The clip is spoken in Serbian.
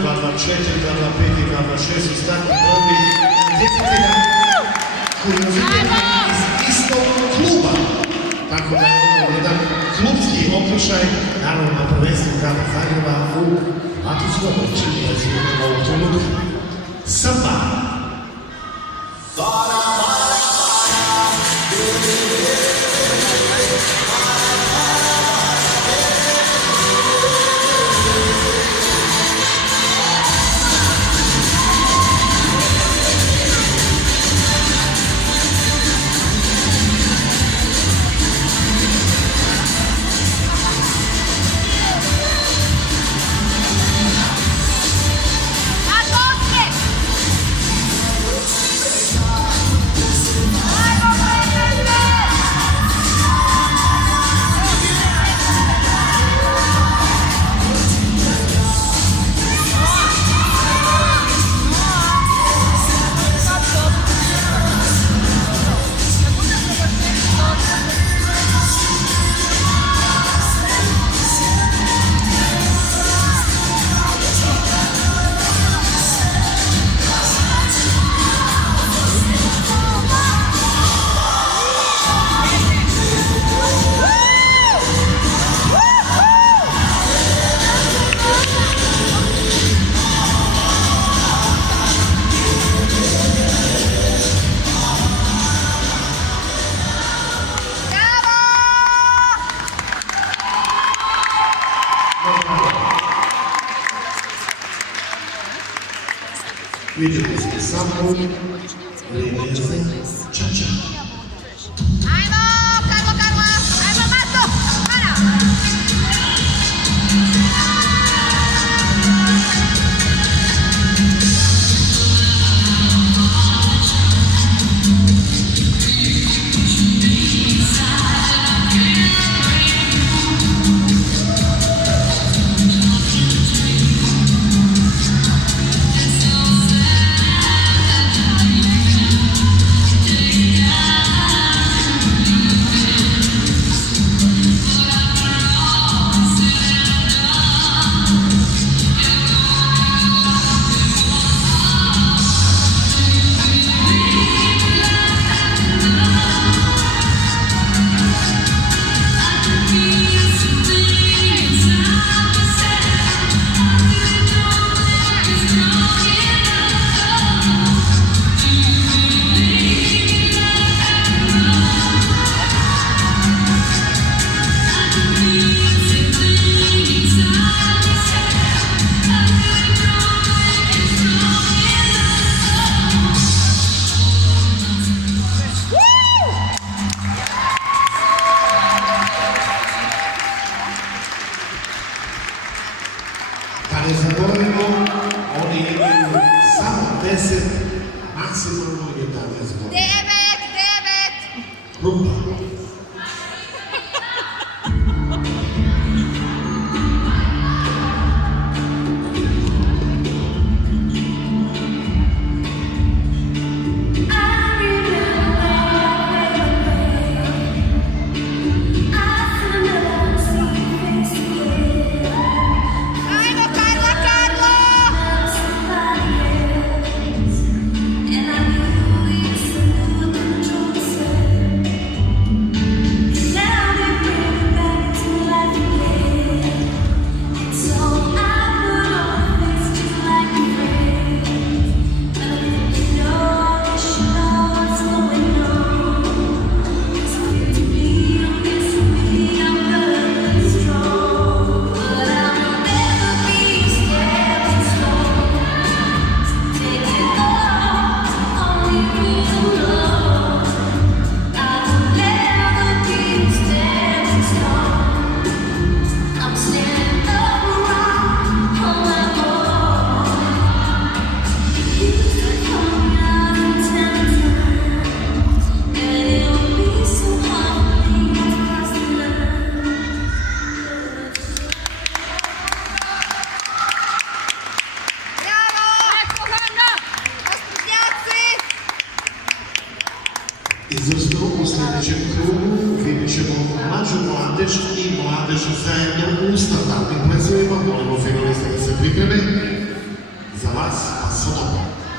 224, 225 i 226 ostatni brojni natjecatelja koji razumijemo iz istog kluba. Tako da je ovo jedan klubski okršaj, naravno na prvenstvu grada Zagreba u Maticu Obrčini, razumijemo ovog trenutka. Samba! Vidjeli smo samo Lineze Čača. Ajmo, Karlo, ajmo Mato, para! Ne zaboravimo, oni imaju samo 10, maksimalno 11 godina. 9! Rumba. Izvrsno u sljedećem krugu vidjet ćemo mlađu mladež i mladež zajedno u standardnim plesovima. Molimo finaliste da se pripreme. za vás a sobota.